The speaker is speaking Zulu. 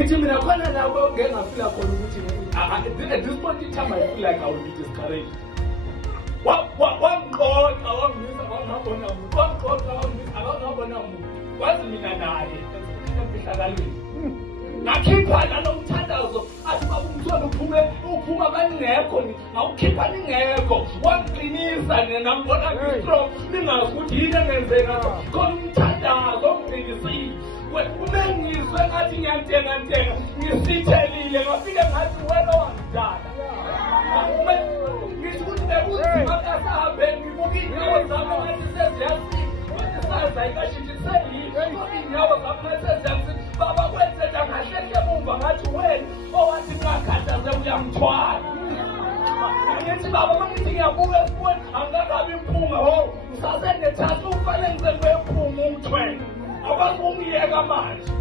Mina khona lapho ngeke ngafila khona ukuthi at this point in time I feel like I will be discouraged. Wangqoqa wangisa wangabona umuntu wangqoqa wangisa akangabona umuntu wazi mina naye emfihlakalweni ngakhipha nanomthandazo athi baba umthwalo uphuma bangekho ngawukhipha ningekho wangiqinisa ngambona ngistrong ningazi ukuthi yini engenzeka khona umthandazo ongiqinisile umengizwe ngathi ngiyantenga ngisithelile ngafike ngathi wena wangidala ngisho ukuthi bekunzima kasahambe ngibuka iy'nyawo zami ngathi seziyasika ayikashintshe seyini iy'nyawo zami ngathi seziyasika baba kwenzeka ngahleke emumva ngathi wena owathi ngakhathaze uyangithwala ngithi baba mangithi ngiyabuka esiboni angikakabi imphunga ngisasenethatha ufane ngize ngibephunga ungithwele akwazi ukungiyeka manje